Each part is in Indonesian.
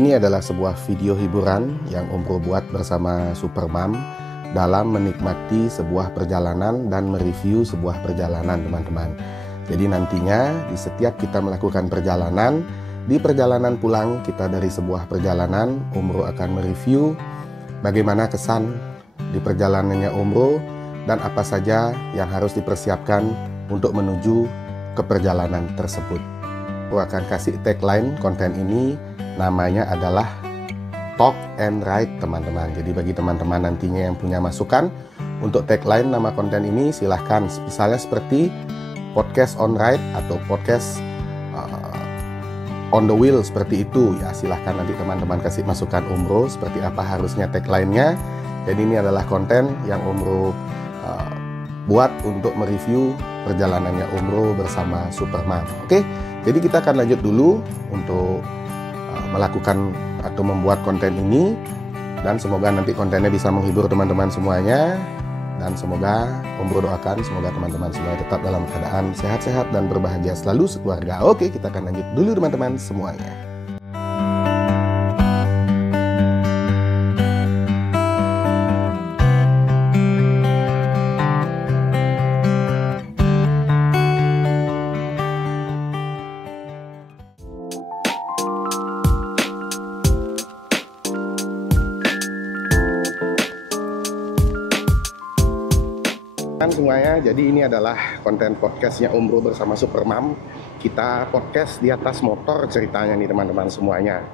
Ini adalah sebuah video hiburan yang Om Bro buat bersama Supermam dalam menikmati sebuah perjalanan dan mereview sebuah perjalanan, teman-teman. Jadi nantinya di setiap kita melakukan perjalanan, di perjalanan pulang kita dari sebuah perjalanan, Om Bro akan mereview bagaimana kesan di perjalanannya Om Bro dan apa saja yang harus dipersiapkan untuk menuju ke perjalanan tersebut. Aku akan kasih tagline konten ini, namanya adalah Talk and Ride, teman-teman. Jadi bagi teman-teman nantinya yang punya masukan untuk tagline nama konten ini, silahkan. Misalnya seperti podcast on ride atau podcast on the wheel, seperti itu ya, silahkan nanti teman-teman kasih masukan Om Bro seperti apa harusnya tagline-nya. Jadi ini adalah konten yang Om Bro buat untuk mereview perjalanannya Om Bro bersama Supermam. Oke, jadi kita akan lanjut dulu untuk melakukan atau membuat konten ini, dan semoga nanti kontennya bisa menghibur teman-teman semuanya, dan semoga Om Bro doakan semoga teman-teman semua tetap dalam keadaan sehat-sehat dan berbahagia selalu sekeluarga. Oke, kita akan lanjut dulu teman-teman semuanya. Semuanya, jadi ini adalah konten podcastnya Om Bro bersama Supermam. Kita podcast di atas motor ceritanya nih teman-teman semuanya.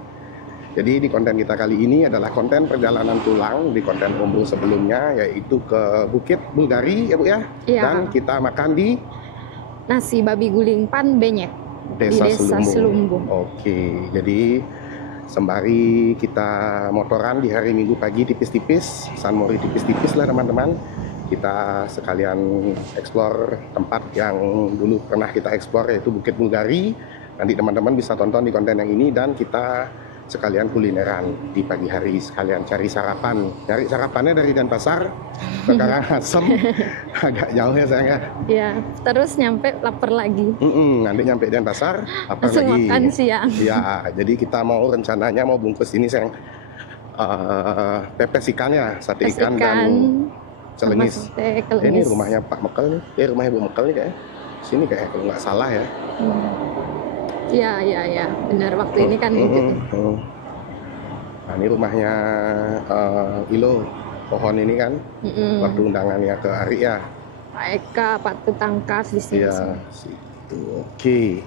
Jadi di konten kita kali ini adalah konten perjalanan pulang. Di konten Om Bro sebelumnya yaitu ke Bukit Bulgari ya Bu ya. Iya. Dan kita makan di nasi babi guling pan benyek di Desa Selumbung. Oke, jadi sembari kita motoran di hari Minggu pagi tipis-tipis, San Mori tipis-tipis lah teman-teman, kita sekalian explore tempat yang dulu pernah kita explore, yaitu Bukit Bulgari. Nanti teman-teman bisa tonton di konten yang ini, dan kita sekalian kulineran di pagi hari, sekalian cari sarapan. Cari sarapannya dari Denpasar ke Karangasem, agak jauh ya sayang. Ya, terus nyampe lapar lagi. Nanti nyampe Denpasar lapar langsung lagi. Makan siang. Ya, jadi kita mau rencananya mau bungkus ini sayang, pepes ikan ya, sate ikan dan celenis. Ini rumahnya Pak Mekel nih, rumahnya Bu Mekel nih kayak. Sini kayak kalau nggak salah ya. Iya, benar, waktu ini kan gitu. Nah ini rumahnya Ilo, pohon ini kan, waktu undangannya ke Ari ya. Pak Eka, Pak Tutangkas di sini. Iya, situ. Oke.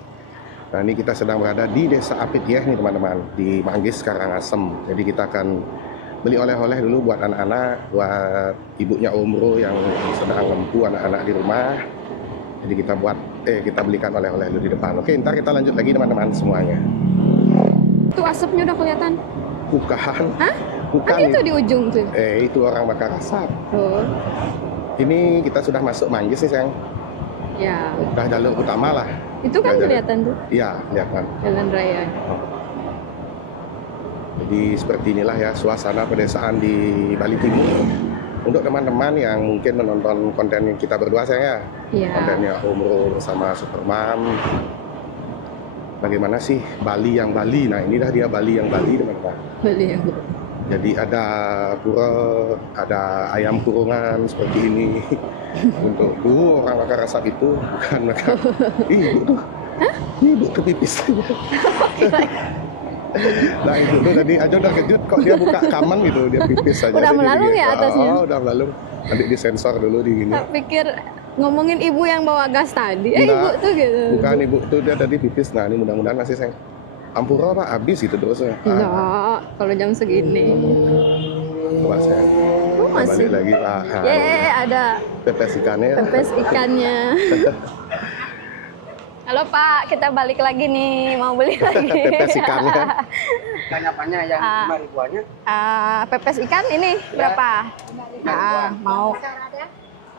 Nah ini kita sedang berada di Desa Apitieh nih teman-teman, di Manggis, Karangasem. Jadi kita akan beli oleh-oleh dulu buat anak-anak, buat ibunya Om Bro yang sedang lempu anak-anak di rumah. Jadi kita belikan oleh-oleh dulu di depan. Oke, ntar kita lanjut lagi teman-teman semuanya. Itu asapnya udah kelihatan? Bukan. Hah? Bukan. Kan itu di ujung tuh. Itu orang bakar asap. Oh. Ini kita sudah masuk Manggis nih sayang. Ya. Udah jalur utama lah. Itu kan kelihatan tuh. Iya, kelihatan. Jalan raya. Jadi seperti inilah ya suasana pedesaan di Bali Timur. Untuk teman-teman yang mungkin menonton konten yang kita berdua saya, kontennya Om Bro bersama Supermam. Bagaimana sih Bali yang Bali? Nah inilah dia Bali yang Bali teman-teman. Bali yang Bali. Jadi ada pura, ada ayam kurungan seperti ini. Untuk orang bakar asap itu bukan bakar. Ibu tuh. Ini ibu kepipis. Nah itu tuh tadi aja udah kejut kok dia buka kaman gitu, dia pipis aja. Udah melalung ya atasnya? Oh udah melalung. Nanti disensor dulu di gini. Tak pikir ngomongin ibu yang bawa gas tadi. Ibu tuh gitu. Bukan, ibu tuh dia tadi pipis. Nah ini mudah-mudahan masih sayang. Ampura Pak, habis gitu dosanya. Enggak, kalau jam segini. Coba sayang. Masih balik lagi Pak. Ada pepes ikannya. Pepes ikannya. Halo Pak, kita balik lagi nih, mau beli lagi. Pepes ikannya. Ikan apanya yang 5.000-annya? Pepes ikan ini berapa? Mau.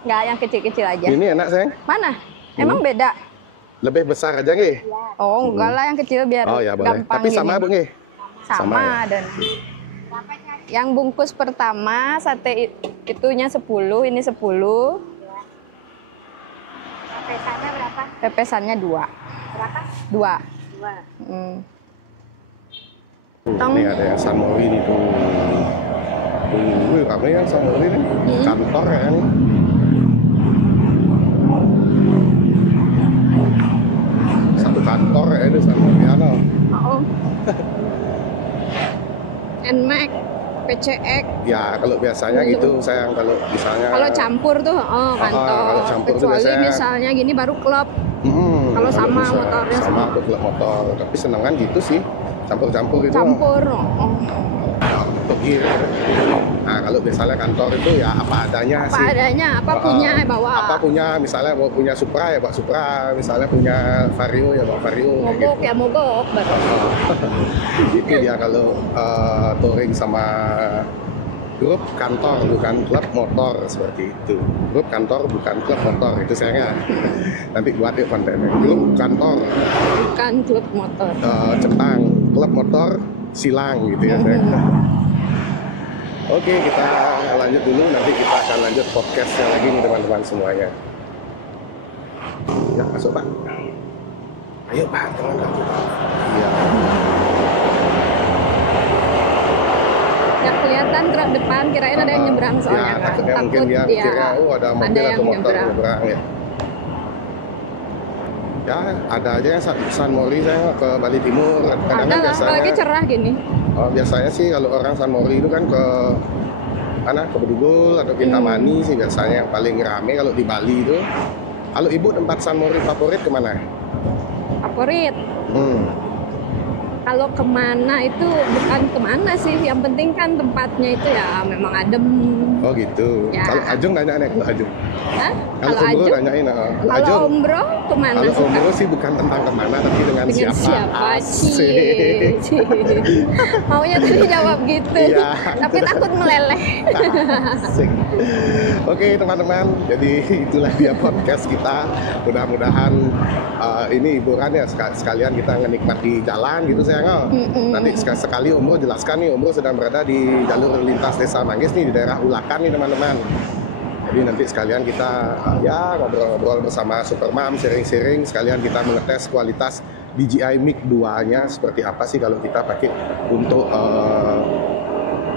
Enggak, yang kecil-kecil aja. Ini enak sayang. Mana? Emang beda? Lebih besar aja nggih? Oh enggak lah, yang kecil biar gampang. Tapi sama Bu nggih? Sama ya? dan yang bungkus pertama sate itunya 10, ini 10. Pepesannya berapa? Pepesannya 2. Berapa? 2. 2. Ini ada yang San Mori nih tuh. Wih, kami yang San Mori nih. Kantor ya nih. Satu kantor ya itu San Mori. Oh. NMAX, PCX. Ya, kalau biasanya gitu sayang, kalau misalnya Kalau campur tuh, kantor. kalau campur tuh Kecuali biasanya misalnya gini baru klub. Kalau sama bisa, motornya sama tuh klub motor. Tapi senengan gitu sih, campur-campur gitu. Campur. Untuk gear. Nah, kalau misalnya kantor itu ya apa adanya Apa sih. adanya, apa punya bawa. Apa punya, misalnya mau punya Supra ya bawa Supra, misalnya punya Vario ya bawa Vario. kayak Mogok gitu. ya mogok baru. Itu dia kalau touring sama grup kantor bukan klub motor, seperti itu. Grup kantor bukan klub motor, itu saya nanti buat ya kontennya. Grup kantor Bukan klub motor. centang, klub motor silang gitu ya saya. Oke, kita lanjut dulu, nanti kita akan lanjut podcastnya lagi nih teman-teman semuanya. Ya, masuk Pak. Ayo Pak, teman-teman. Iya. Ya kelihatan truk depan, kirain ada yang nyebrang soalnya Ya, kan. takutnya mungkin dia mikirnya, ada mobil yang atau motor nyebrang. nyebrang ya. Ya, ada aja yang San Mori saya ke Bali Timur. Kadang Ada lah, biasanya, lagi cerah gini. biasanya sih kalau orang San Mori itu kan ke mana, ke Bedugul atau Kintamani sih biasanya yang paling rame kalau di Bali itu. Kalau ibu tempat San Mori favorit kemana? Favorit. Kalau kemana itu bukan kemana sih, yang penting kan tempatnya itu ya memang adem. Oh gitu. Ya. Kalau Ajung nanya kalau Ajung. Hah? Kalau Kalau Umroh Ajung? nanyain, Kalau Ajung. umroh kemana Kalau suka? umroh sih bukan tentang kemana, tapi dengan siapa. Cie. Maunya tadi jawab gitu. Iya. Tapi takut meleleh. Asik. Oke teman-teman, jadi itulah dia podcast kita. Mudah-mudahan ini hiburan ya, sekalian kita menikmati jalan gitu sayang. Nanti sekali umroh jelaskan nih, umroh sedang berada di jalur lintas Desa Manggis nih, di daerah Ulakan nih teman-teman. Jadi nanti sekalian kita ya ngobrol-ngobrol bersama Supermam, sharing-sharing, sekalian kita mengetes kualitas DJI Mic 2-nya seperti apa sih kalau kita pakai untuk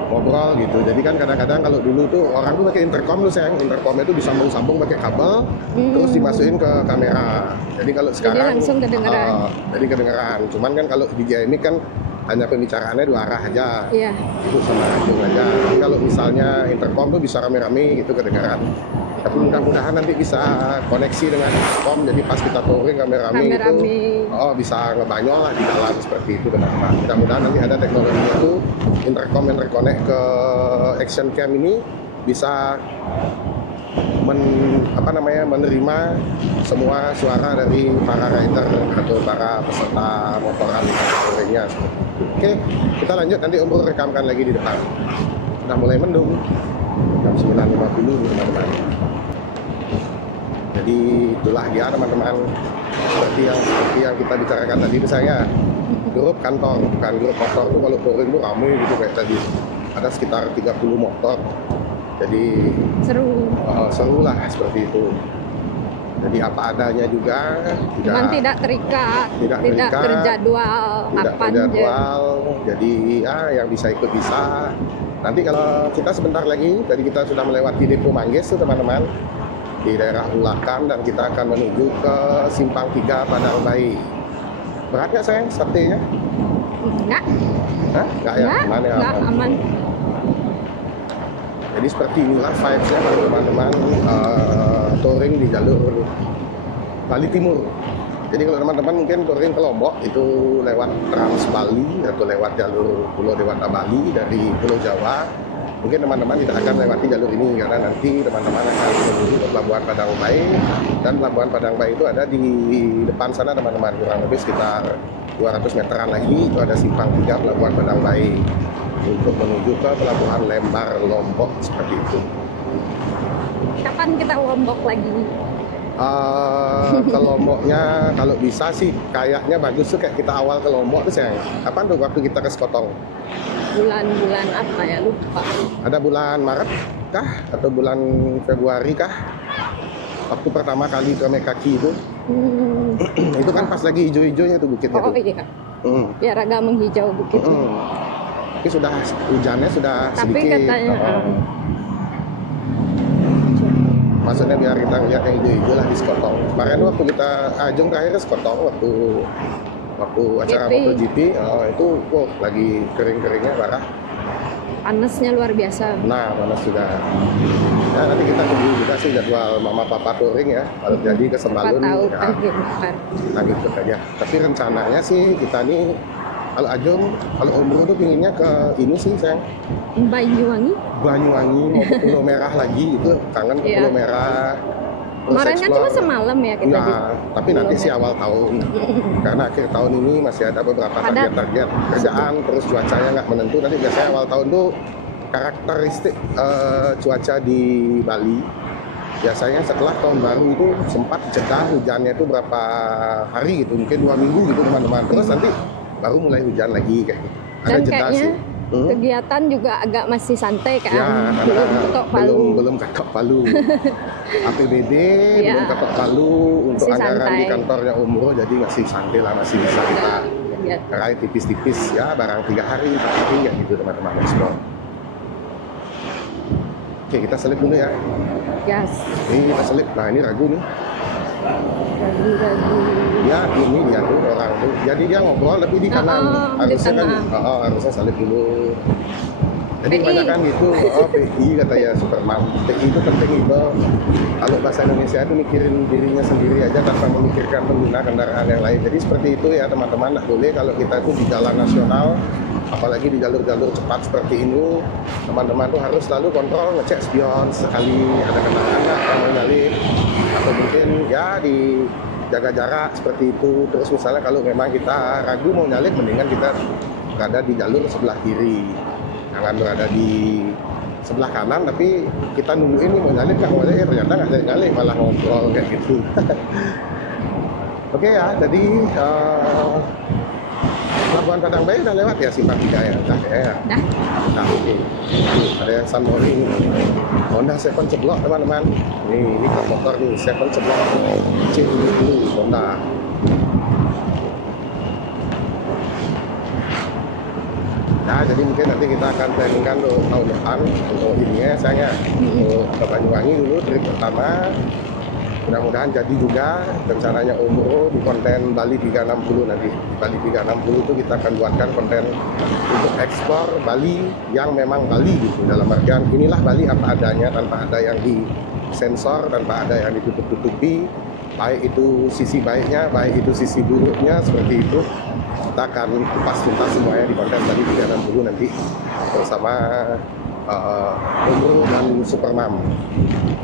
ngobrol gitu. Jadi kan kadang-kadang kalau dulu tuh orang tuh pakai intercom tuh sayang, intercomnya tuh disambung-sambung pakai kabel, terus dimasukin ke kamera. Jadi kalau sekarang langsung kedengeran. jadi kedengeran. Cuman kan kalau DJI Mic kan hanya pembicaraannya dua arah aja. Iya. Itu sama aja. Jadi kalau misalnya intercom tuh bisa rame-rame gitu kedengaran. Tapi mudah-mudahan nanti bisa koneksi dengan intercom, jadi pas kita touring rame-rame itu bisa ngebanyol lah di jalan seperti itu teman-teman. Mudah-mudahan nanti ada teknologi itu intercom yang terkonek ke action cam ini bisa menerima semua suara dari para rider atau para peserta motoran touringnya. Oke, kita lanjut, nanti Om Bro rekamkan lagi di depan. Udah mulai mendung, jam 9.50 teman-teman. Jadi itulah dia teman-teman, seperti yang kita bicarakan tadi itu saya. Grup kantor, bukan grup motor tuh kalau touring tuh ramai gitu kayak tadi. Ada sekitar 30 motor. Jadi seru lah seperti itu. Jadi apa adanya juga, tidak terikat, tidak terjadwal, jadi ya yang bisa ikut bisa. Nanti kalau kita sebentar lagi, tadi kita sudah melewati Depo Manggis tuh teman-teman, di daerah Ulakan, dan kita akan menuju ke Simpang 3 Padang Bayi. Berat nggak sayang satenya? Enggak. Hah? Nggak ya? Aman ya? Enggak, aman. Jadi seperti inilah vibes-nya teman-teman touring di jalur Bali Timur. Jadi kalau teman-teman mungkin touring ke Lombok itu lewat Trans Bali atau lewat jalur Pulau Dewata Bali dari Pulau Jawa, mungkin teman-teman tidak akan lewati jalur ini karena nanti teman-teman akan menuju ke Pelabuhan Padang Bayi, dan Pelabuhan Padang Bayi itu ada di depan sana teman-teman, kurang lebih sekitar 200 meteran lagi itu ada Simpang 3 Pelabuhan Padang Bayi untuk menuju ke Pelabuhan Lembar Lombok seperti itu. Kapan kita Lombok lagi? Ke Lomboknya kalau bisa sih kayaknya bagus tuh kayak kita awal ke Lombok tuh sayang. Kapan tuh waktu kita ke Sekotong? Bulan-bulan apa ya, lupa. Ada bulan Maret kah atau bulan Februari kah? Waktu pertama kali ke Mekaki itu Itu kan pas lagi hijau-hijaunya tuh bukitnya Oh tuh. iya, Mm. biar agak menghijau bukit. Tapi sudah hujannya sudah Tapi sedikit. katanya Maksudnya biar kita lihat yang hijau-hijau lah di Sekotong. Kemarin waktu kita Ajeng terakhir ke Sekotong waktu acara GP. MotoGP, itu lagi kering-keringnya parah. panasnya luar biasa. Nah, panas juga. Ya, nanti kita tunggu juga sih jadwal mama papa touring ya. Kalau jadi ke Siapa Sembalun, tahu ya, kan gimana. nah ikut aja. Tapi rencananya sih kita nih, kalau Ajeng, kalau umroh tuh pinginnya ke ini sih sayang, Banyuwangi. Banyuwangi mau ke Pulau Merah lagi, itu kangen ke Iya. Pulau Merah. Terus Kemarin kan cuma explore. semalam ya kita di. Ya, tapi nanti sih awal tahun. Karena akhir tahun ini masih ada beberapa Padat. target-target kerjaan, terus cuacanya nggak menentu. Nanti biasanya awal tahun tuh karakteristik cuaca di Bali. Biasanya setelah tahun baru itu sempat jeda hujannya itu berapa hari gitu, mungkin 2 minggu gitu teman-teman. Terus nanti baru mulai hujan lagi kayak gitu. Ada Dan jeda kayaknya sih. kegiatan juga agak masih santai kan. Ya, belum ketok palu. belum ketok palu. APBD Ya. belum ketok palu untuk Masih anggaran di santai. kantornya umroh, jadi masih santai lah, masih bisa kita Ya, raih tipis-tipis ya, barang 3 hari 4 hari ya gitu teman-teman explore. Oke, kita selip dulu ya. Yes. Ini kita selip. Nah, ini ragu nih. Ragu-ragu. Ya, ini dia tuh orang tuh. Jadi dia ngobrol tapi di kanan. di Harusnya kan tengah. harusnya salib dulu. Jadi PI. kebanyakan gitu, PI katanya Superman. PI itu penting itu. Kalau bahasa Indonesia itu mikirin dirinya sendiri aja tanpa memikirkan pengguna kendaraan yang lain. Jadi seperti itu ya teman-teman. Nggak boleh kalau kita itu di jalan nasional, apalagi di jalur-jalur cepat seperti ini, teman-teman tuh harus selalu kontrol, ngecek spion sekali ada kendaraan nggak yang mau nyalip, atau mungkin ya di jaga jarak seperti itu. Terus misalnya kalau memang kita ragu mau nyalip, mendingan kita berada di jalur sebelah kiri, jangan berada di sebelah kanan tapi kita nungguin nih mau nyalip nggak, mau nyalip ternyata nggak jadi nyalip, malah ngobrol kayak gitu. Oke ya, jadi Pelabuhan Padang Bayi udah lewat ya simpang 3 ya? Udah ya? Dah. Nah, oke. Ada yang San Mori ini. Honda Seven ceblok teman-teman. Ini klub motor nih, Seven ceblok. C dulu Honda. Nah, jadi mungkin nanti kita akan planningkan untuk tahun depan untuk ininya sayangnya untuk ke Banyuwangi dulu trip pertama. Mudah-mudahan jadi juga rencananya umroh di konten Bali 360 nanti. Di Bali 360 itu kita akan buatkan konten untuk ekspor Bali yang memang Bali gitu. Dalam artian inilah Bali apa adanya, tanpa ada yang disensor, tanpa ada yang ditutup-tutupi. Baik itu sisi baiknya, baik itu sisi buruknya, seperti itu. Kita akan kupas tuntas semuanya di konten Bali 360 nanti bersama umroh dan Supermam.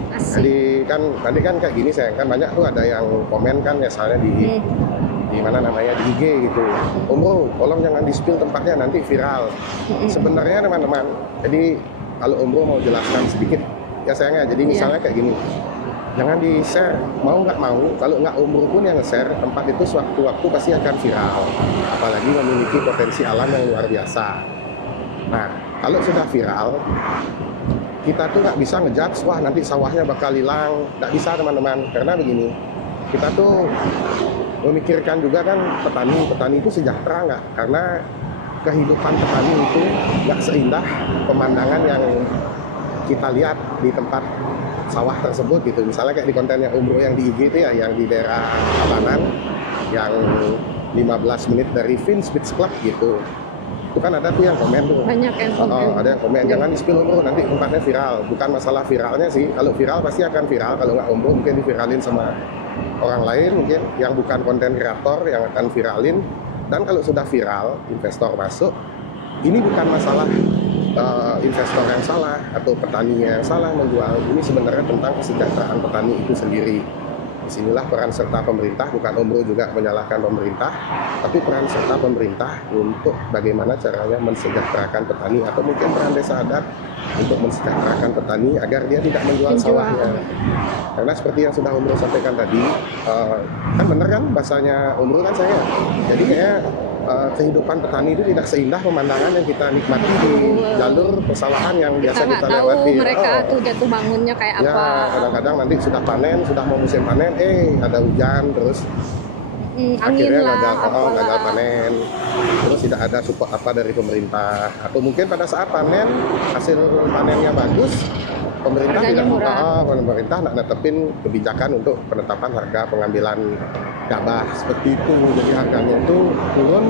Asik. Jadi kan nanti kan kayak gini saya kan banyak tuh ada yang komen kan misalnya di mana namanya di IG gitu. Bro, tolong jangan di-spill tempatnya nanti viral. Sebenarnya teman-teman, jadi kalau Bro mau jelaskan sedikit ya sayangnya. Jadi misalnya kayak gini. Jangan di-share, mau nggak mau, kalau nggak Bro pun yang nge-share, tempat itu sewaktu-waktu pasti akan viral. Apalagi memiliki potensi alam yang luar biasa. Nah, kalau sudah viral, kita tuh nggak bisa ngejudge, wah nanti sawahnya bakal hilang. Nggak bisa teman-teman, karena begini, kita tuh memikirkan juga kan petani itu sejahtera nggak? Karena kehidupan petani itu nggak seindah pemandangan yang kita lihat di tempat sawah tersebut gitu. Misalnya kayak di kontennya Umroh yang di IG itu ya, yang di daerah Tabanan, yang 15 menit dari Vince Beach Club gitu. Itu kan ada tuh yang komen tuh. Banyak yang komen. Ada yang komen, jangan di-spill Umroh, nanti tempatnya viral. Bukan masalah viralnya sih, kalau viral pasti akan viral. Kalau nggak Umroh mungkin diviralin sama orang lain, mungkin yang bukan konten kreator yang akan viralin. Dan kalau sudah viral, investor masuk, ini bukan masalah investor yang salah atau petaninya yang salah menjual. Ini sebenarnya tentang kesejahteraan petani itu sendiri. Disinilah peran serta pemerintah, bukan Umroh juga menyalahkan pemerintah, tapi peran serta pemerintah untuk bagaimana caranya mensejahterakan petani, atau mungkin peran desa adat untuk mensejahterakan petani agar dia tidak menjual sawahnya. Karena seperti yang sudah Umroh sampaikan tadi, kan bener kan bahasanya Umroh kan saya. Jadi kayak kehidupan petani itu tidak seindah pemandangan yang kita nikmati di jalur persawahan yang biasa Kita kita nggak tahu lewati. mereka tuh jatuh bangunnya kayak Ya, apa. kadang-kadang nanti sudah panen, sudah mau musim panen, ada hujan, terus Angin akhirnya lah, gagal apalah. panen, terus tidak ada support apa dari pemerintah, atau mungkin pada saat panen hasil panennya bagus, pemerintah Harganya tidak murah. pemerintah nak netepin kebijakan untuk penetapan harga pengambilan gabah seperti itu, jadi harganya itu turun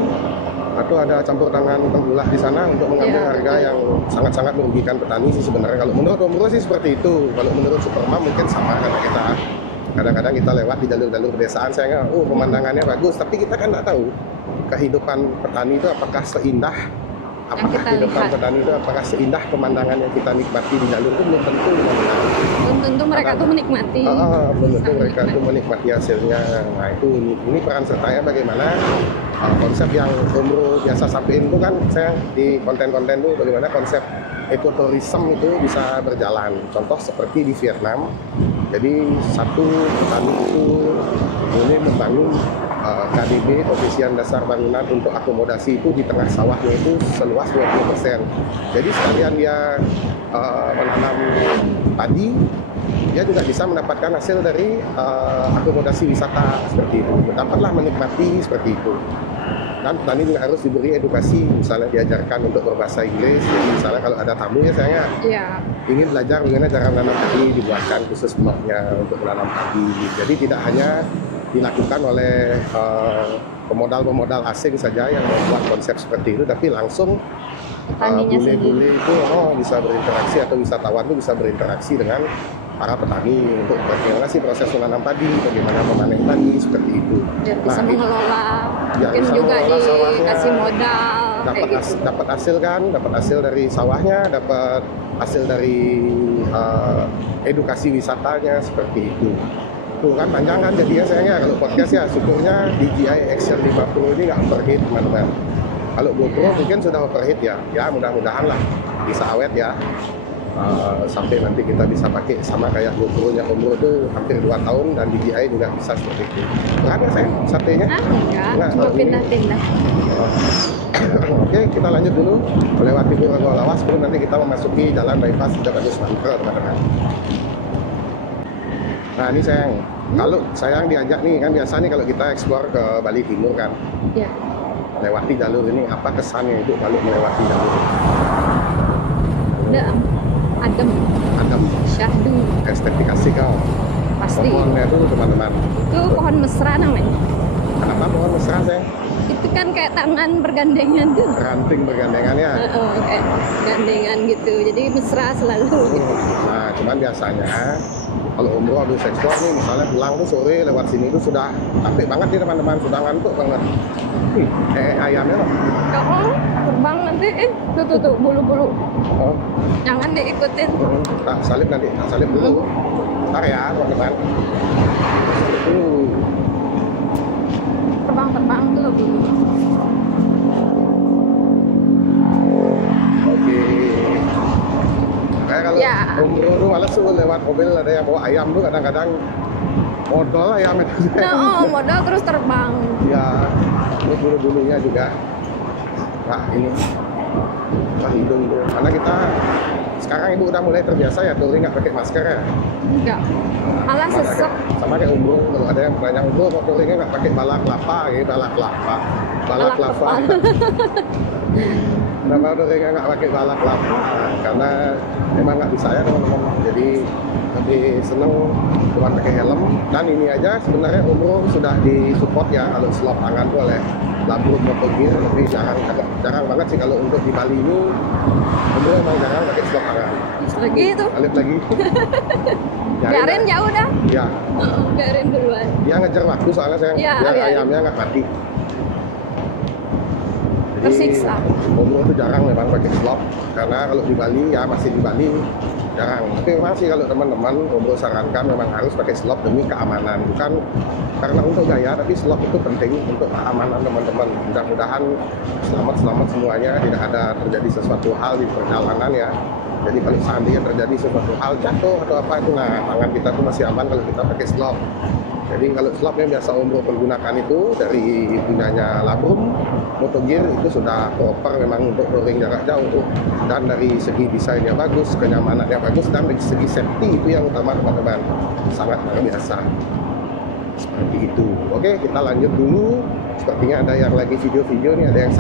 atau ada campur tangan tengkulak di sana untuk mengambil Iya, harga yang sangat-sangat merugikan petani sih sebenarnya. Kalau menurut Om Bro sih seperti itu, kalau menurut Supermam mungkin sama karena kita kadang-kadang kita lewat di jalur-jalur pedesaan, saya nggak, pemandangannya bagus, tapi kita kan nggak tahu kehidupan petani itu apakah seindah, apakah kita kehidupan lihat. petani itu apakah seindah pemandangan yang kita nikmati di jalur itu belum tentu. Belum tentu mereka tuh menikmati. Belum tentu Bisa mereka itu menikmati hasilnya. Nah itu ini peran sertanya bagaimana konsep yang Om Bro biasa sampaikan itu kan, saya di konten-konten itu bagaimana konsep ekoturism itu bisa berjalan. Contoh seperti di Vietnam, jadi satu petani itu boleh membangun KDB, koefisien dasar bangunan untuk akomodasi itu di tengah sawahnya itu seluas 20%. Jadi sekalian dia menanam padi, dia juga bisa mendapatkan hasil dari akomodasi wisata seperti itu. Dapatlah menikmati seperti itu. Dan petani juga harus diberi edukasi, misalnya diajarkan untuk berbahasa Inggris. Jadi misalnya kalau ada tamu ya saya Iya. ingin belajar bagaimana cara menanam padi, dibuatkan khusus blognya untuk menanam padi. Jadi tidak hanya dilakukan oleh pemodal-pemodal asing saja yang membuat konsep seperti itu, tapi langsung Petaninya sendiri. bule-bule itu bisa berinteraksi atau wisatawan itu bisa berinteraksi dengan para petani untuk bagaimana sih proses menanam padi, bagaimana memanen padi seperti itu. Dan bisa Nah, mengelola, Ya, mungkin bisa juga mengelola sawahnya. dikasih modal dapat kayak gitu. dapat hasil kan, dapat hasil dari sawahnya, dapat hasil dari edukasi wisatanya seperti itu. Tuh kan panjang kan jadinya sayangnya kalau podcast ya, syukurnya DJI Action 50 ini nggak overheat teman-teman. Kalau GoPro mungkin sudah overheat ya mudah-mudahan lah bisa awet ya. Sampai nanti kita bisa pakai sama kayak GoPro-nya Om Bro tuh hampir 2 tahun, dan DJI juga bisa seperti itu. Kan ya sayang satenya? Enggak, Enggak, cuma kalau ini- pindah-pindah. Oke, kita lanjut dulu melewati Purworejo Lawas, baru nanti kita memasuki jalan bypass Jabatus Mangkro, teman-teman. Nah ini sayang, kalau sayang diajak nih kan biasa nih kalau kita eksplor ke Bali Timur kan, Ya. lewati jalur ini, apa kesannya itu kalau melewati jalur ini? Udah adem, Adem, syahdu, estetikasi kau, pasti. pohonnya tuh teman-teman. Itu pohon mesra namanya. Kenapa pohon mesra sayang? Itu kan kayak tangan bergandengan tuh. Ranting bergandengan ya. Kayak gandengan gitu. Jadi mesra selalu. Nah, cuman biasanya kalau Om Bro habis eksplor nih, misalnya pulang tuh sore lewat sini tuh sudah capek banget nih teman-teman, sudah ngantuk banget. Ayamnya loh. Oh, terbang nanti. Tuh, bulu-bulu. Oh, Jangan diikutin. tak salib nanti, tak salib dulu. Ntar ya teman-teman. Terbang tuh bulu. Oke. Kayak kalau Ya. Om Bro tuh malas tuh lewat mobil ada yang bawa ayam tuh kadang-kadang modal ayam itu. Nah, modal terus terbang. Ya, ini bulu-bulunya juga. Nah ini, hidung tuh. Karena kita sekarang ibu udah mulai terbiasa ya touring nggak pakai masker ya. Enggak. Malah sesek. Sama kayak Om Bro, kalau ada yang bertanya Om Bro kok touringnya nggak pakai balak kelapa, gitu, balak kelapa. Kenapa touringnya nggak pakai balak kelapa? Karena memang nggak bisa ya teman-teman. Jadi lebih seneng cuma pakai helm. Dan ini aja sebenarnya Om Bro sudah disupport ya kalau slop tangan tuh oleh Labur Motogear, tapi jarang banget sih kalau untuk di Bali ini Om Bro emang jarang pakai slop tangan. Lagi itu. Alip lagi. Biarin jauh dah. Ya, Biarin duluan. dia ngejar waktu soalnya saya Iya, biar biarin. ayamnya nggak mati. Tersiksa. Om Bro tuh jarang memang pakai slop karena kalau di Bali ya masih di Bali jarang. Tapi memang sih kalau teman-teman Om Bro sarankan memang harus pakai slop demi keamanan, bukan karena untuk gaya, tapi slop itu penting untuk keamanan teman-teman. Mudah-mudahan selamat semuanya, tidak ada terjadi sesuatu hal di perjalanan ya. Jadi kalau seandainya terjadi sesuatu hal jatuh atau apa itu, nah tangan kita tuh masih aman kalau kita pakai slop. Jadi kalau slab yang biasa Om Bro pergunakan itu dari punyanya Labrum, Motogear itu sudah proper memang untuk touring jarak jauh. Dan dari segi desainnya bagus, kenyamanannya bagus, dan dari segi safety itu yang utama teman-teman. Sangat luar biasa. Seperti itu. Oke, kita lanjut dulu. Sepertinya ada yang lagi video-video nih, ada yang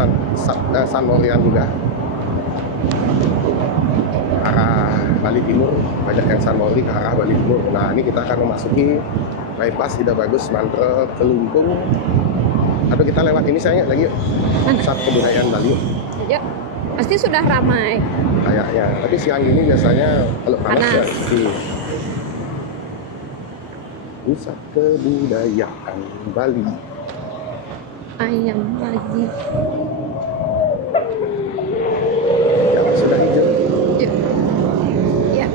San Morian juga. Arah Bali Timur, banyak yang San Mori ke arah Bali Timur. Nah, ini kita akan memasuki bypass Tidak Bagus Mantre Kelungkung. Atau kita lewat ini sayang lagi yuk. Pusat Kebudayaan Bali yuk. Yuk, pasti sudah ramai. Kayaknya, tapi siang ini biasanya kalau panas ya sepi. Pusat Kebudayaan Bali. Ayam lagi. Jalan sudah hijau. Yuk. Ya.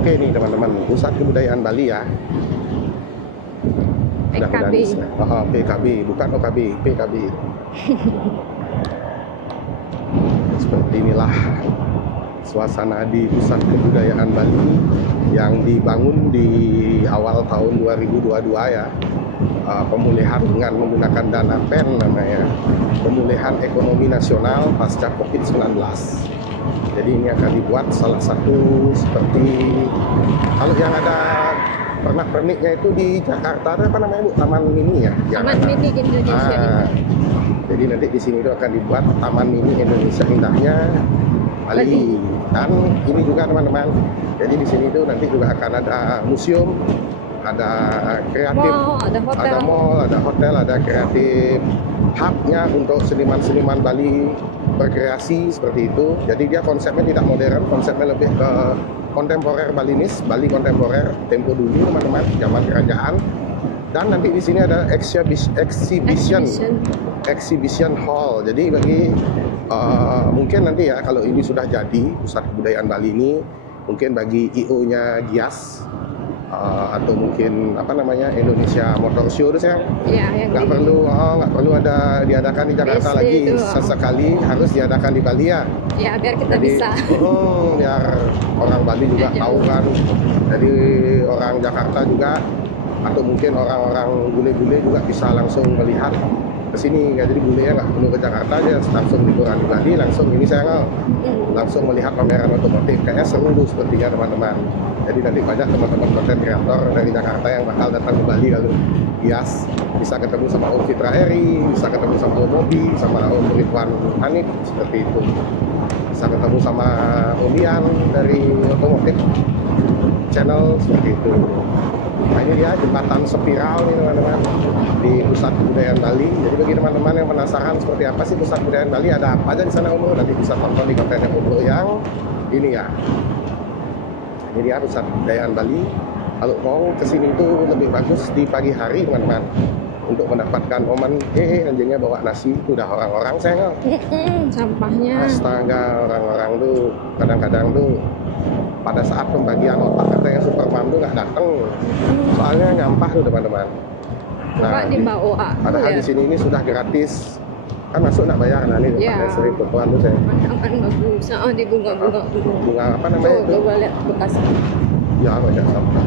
Oke nih teman-teman, Pusat Kebudayaan Bali ya. PKB. Oh, PKB, bukan OKB, PKB. Seperti inilah suasana di Pusat Kebudayaan Bali yang dibangun di awal tahun 2022 ya. Pemulihan dengan menggunakan dana PEN namanya, pemulihan ekonomi nasional pasca COVID-19. Jadi ini akan dibuat salah satu seperti kalau yang ada pernak-perniknya itu di Jakarta ada apa namanya Bu? Taman Mini ya? Taman Mini Indonesia. Jadi nanti di sini itu akan dibuat Taman Mini Indonesia Indahnya Bali. Dan ini juga teman-teman. Jadi di sini itu nanti juga akan ada museum, ada kreatif, ada mall, ada hotel, ada kreatif hubnya untuk seniman-seniman Bali berkreasi seperti itu. Jadi dia konsepnya tidak modern, konsepnya lebih ke kontemporer Balinis, Bali kontemporer tempo dulu teman-teman, zaman kerajaan. Dan nanti di sini ada exhibition hall. Jadi bagi mungkin nanti ya kalau ini sudah jadi Pusat Kebudayaan Bali ini, mungkin bagi IO-nya Gias atau mungkin apa namanya Indonesia Motor Show itu saya nggak perlu ada diadakan di Jakarta lagi itu. Sesekali harus diadakan di Bali ya. Ya biar kita jadi, bisa. Biar orang Bali juga tahu kan. Jadi orang Jakarta juga atau mungkin orang-orang bule-bule juga bisa langsung melihat ke sini. Jadi bulenya nggak perlu ke Jakarta aja, langsung liburan di Bali, langsung ini saya langsung melihat pameran otomotif. Kayaknya seru sepertinya teman-teman. Jadi nanti banyak teman-teman konten kreator dari Jakarta yang bakal datang ke Bali lalu Gias bisa ketemu sama Om Fitra Eri, bisa ketemu sama Om Mobi, sama Om Ridwan Hanif seperti itu. Bisa ketemu sama Om Ian dari otomotif channel seperti itu. Nah ini dia jembatan spiral nih teman-teman di Pusat Kebudayaan Bali. Jadi bagi teman-teman yang penasaran seperti apa sih Pusat Kebudayaan Bali, ada apa aja di sana Om, nanti bisa tonton di kontennya Om yang ini ya. Ini dia Pusat Kebudayaan Bali. Kalau mau kesini itu lebih bagus di pagi hari teman-teman untuk mendapatkan momen anjingnya bawa nasi. Udah orang-orang saya sampahnya. Astaga, orang-orang tuh kadang-kadang tuh pada saat pembagian otak katanya Superman tuh nggak datang. Soalnya nyampah tuh teman-teman. Nah, dibawa. Padahal di sini ini sudah gratis. Kan masuk nggak bayar, nah ini sering fotoan tuh saya. Aman bagus, di bunga-bunga. Bunga apa namanya itu? Coba lihat bekas. Ya banyak sampah.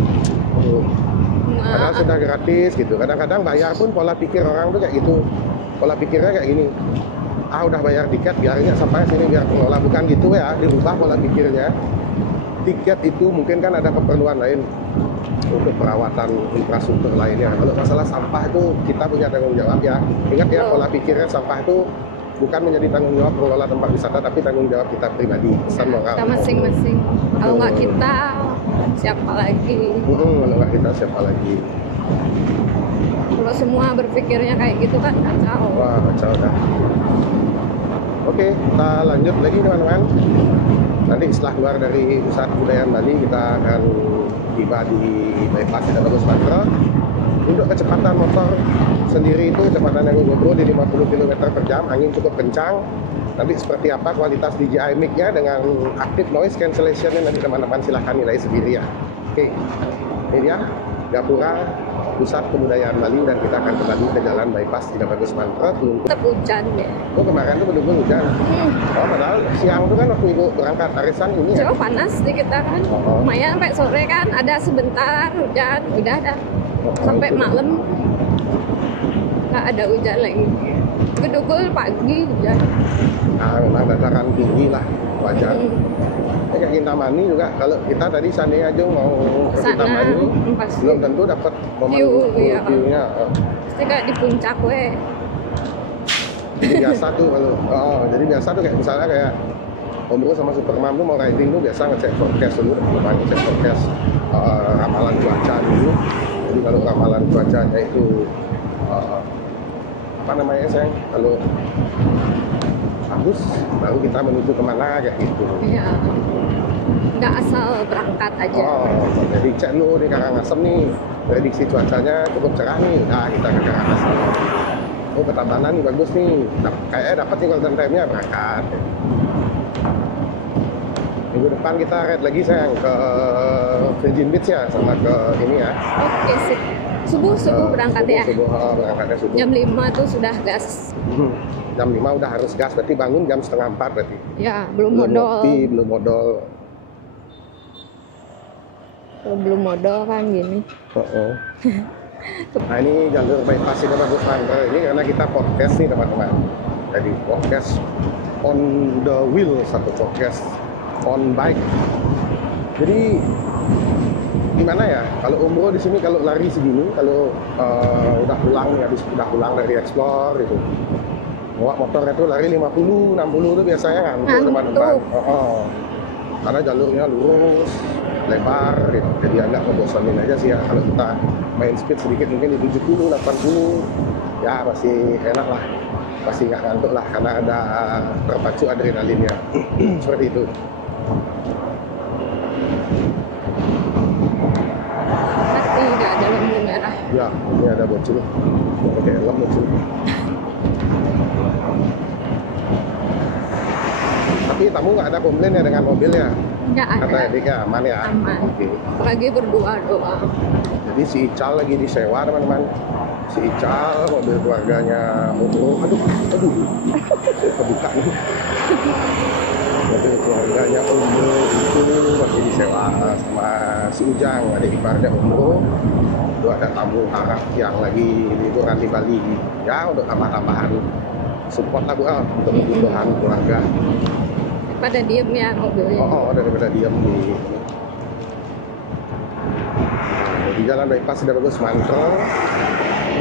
Padahal sudah gratis gitu. Kadang-kadang bayar pun pola pikir orang tuh kayak gitu. Pola pikirnya kayak gini. Udah bayar tiket, biarnya sampai sini biar pengelola. Bukan gitu ya, dirubah pola pikirnya. Tiket itu mungkin kan ada keperluan lain untuk perawatan infrastruktur lainnya. Kalau masalah sampah itu kita punya tanggung jawab ya. Ingat ya, pola pikirnya sampah itu bukan menjadi tanggung jawab pengelola tempat wisata, tapi tanggung jawab kita pribadi. Pesan moral. Kita masing-masing. Kalau nggak kita, siapa lagi? Kalau nggak kita, siapa lagi? Kalau semua berpikirnya kayak gitu kan kacau. Wah, kacau dah. Oke, kita lanjut lagi teman-teman. Nanti setelah keluar dari Pusat Kebudayaan Bali, kita akan tiba di bypass Tidak Bagus Mantre. Untuk kecepatan motor sendiri itu kecepatan yang GoPro di 50 km per jam, angin cukup kencang. Nanti seperti apa kualitas DJI mic-nya dengan active noise cancellation-nya nanti teman-teman silahkan nilai sendiri ya. Oke, ini dia Gapura Pusat Kebudayaan Bali, dan kita akan kembali ke jalan bypass Tidak Bagus Mantre. Tetap hujan ya. Oh kemarin tuh bener-bener hujan. Oh padahal siang tuh kan waktu ibu berangkat arisan ini ya. Panas di kita kan. Lumayan sampai sore kan, ada sebentar hujan, udah dah. sampai malam nggak ada hujan lagi. Gedugul pagi hujan. Nah, memang dataran tinggi lah wajar. Kayak Kintamani juga, kalau kita tadi seandainya aja mau ke Sana, Kintamani, pasti. belum tentu dapat View, iya. view-nya. Pasti kayak di puncak weh. Jadi biasa tuh kalau, jadi biasa tuh kayak misalnya kayak Om Bro sama Supermam tuh mau riding tuh biasa ngecek forecast dulu, ngecek forecast ramalan cuaca dulu. Jadi kalau ramalan cuacanya itu apa namanya sayang, kalau bagus, baru kita menuju kemana kayak gitu. Iya. Nggak asal berangkat aja. Jadi cek dulu di Karangasem nih, prediksi cuacanya cukup cerah nih. Nah, kita ke Karangasem. Oh, ke Tabanan nih bagus nih. Kayaknya dapat nih golden time-nya, berangkat. Minggu depan kita ride lagi sayang ke Virgin Beach ya, sama ke ini ya. Oke sip. Subuh berangkat ya. Berangkatnya subuh. Jam 5 tuh sudah gas. Jam 5 udah harus gas, berarti bangun jam setengah 4 berarti. Ya, belum modal. Ngopi, belum modal. Kalau belum modal kan gini. Nah, ini jalur bypass ini bagus banget ini karena kita podcast nih teman-teman. Jadi podcast on the wheel, satu podcast on bike. Jadi gimana ya? Kalau umroh di sini kalau lari segini, kalau udah pulang dari explore itu, bawa motornya tuh lari 50, 60 tuh biasanya kan teman-teman. Karena jalurnya lurus, lebar gitu. Jadi agak ngebosanin aja sih ya kalau kita main speed sedikit mungkin di 70, 80 ya masih enak lah, masih nggak ngantuk lah karena ada terpacu adrenalinnya. Seperti itu. Hati nggak ada lampu merah. Ya, ini ada bocil, mau pakai helm bocil. Tapi kamu nggak ada komplain ya dengan mobilnya? Nggak ada. Kata Edika aman ya? Aman. Oke. Lagi berdua doang. Jadi si Ical lagi disewa teman-teman. Si Ical mobil keluarganya Om. Aduh, kebuka nih. Mobil keluarganya Om itu lagi disewa sama si Ujang, adik iparnya Om. Itu ada tamu Arab yang lagi liburan di Bali. Ya untuk tambah-tambahan support lah Bu untuk kebutuhan keluarga. Pada diem ya mobilnya. Daripada diem di jadi jalan bypass sudah bagus, mantap.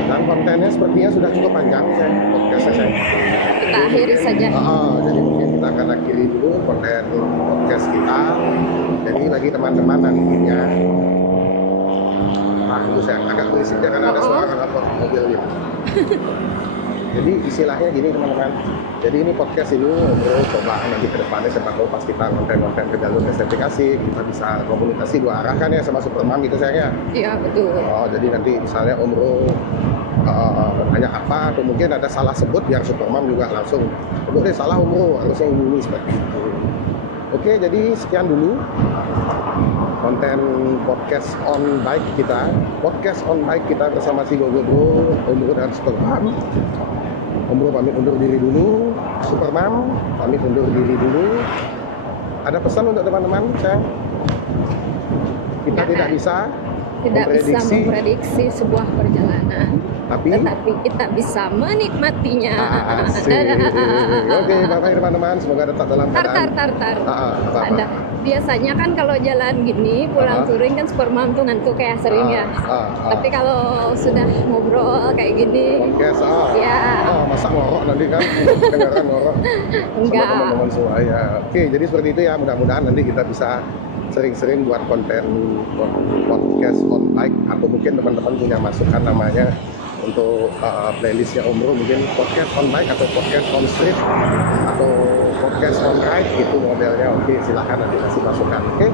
Dan kontennya sepertinya sudah cukup panjang saya podcastnya saya. Kita akhiri saja. Jadi mungkin kita akan akhiri dulu konten podcast kita. Jadi bagi teman-teman nantinya, itu saya agak berisik ya karena ada suara kenapa mobil gitu. Jadi istilahnya gini teman-teman. Jadi ini podcast ini coba nanti ke depannya siapa tahu pas kita konten-konten ke jalur sertifikasi kita bisa komunikasi dua arah kan ya sama Supermam gitu sayangnya. Iya betul. Jadi nanti misalnya Om Bro bertanya apa atau mungkin ada salah sebut biar Supermam juga langsung deh salah Om Bro harusnya ini seperti itu. Oke, jadi sekian dulu konten podcast on bike kita. Podcast on bike kita bersama si Gogo Bro, Om Bro dan Supermam. Om Bro pamit undur diri dulu, Supermam pamit undur diri dulu. Ada pesan untuk teman-teman saya? Kita tidak bisa memprediksi sebuah perjalanan, tetapi kita bisa menikmatinya. Oke, bye-bye teman-teman, semoga tetap dalam keadaan. Ada biasanya kan kalau jalan gini pulang touring kan Supermam tuh ngantuk kayak sering ya. Tapi kalau sudah ngobrol kayak gini, ya. Masa ngorok nanti kan, kedengaran ngorok. Enggak. Sama teman-teman semua ya. Oke, jadi seperti itu ya. Mudah-mudahan nanti kita bisa sering-sering buat konten podcast on bike atau mungkin teman-teman punya masukan namanya untuk playlistnya Om Bro mungkin podcast on bike atau podcast on street atau podcast on ride gitu modelnya. Oke, silahkan nanti kasih masukan. Oke,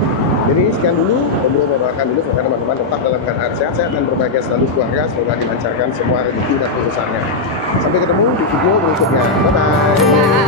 jadi sekian dulu Om Bro membawakan dulu semoga teman-teman tetap dalam keadaan sehat dan berbahagia selalu keluarga, semoga dilancarkan semua rezeki dan urusannya. Sampai ketemu di video berikutnya. Bye bye.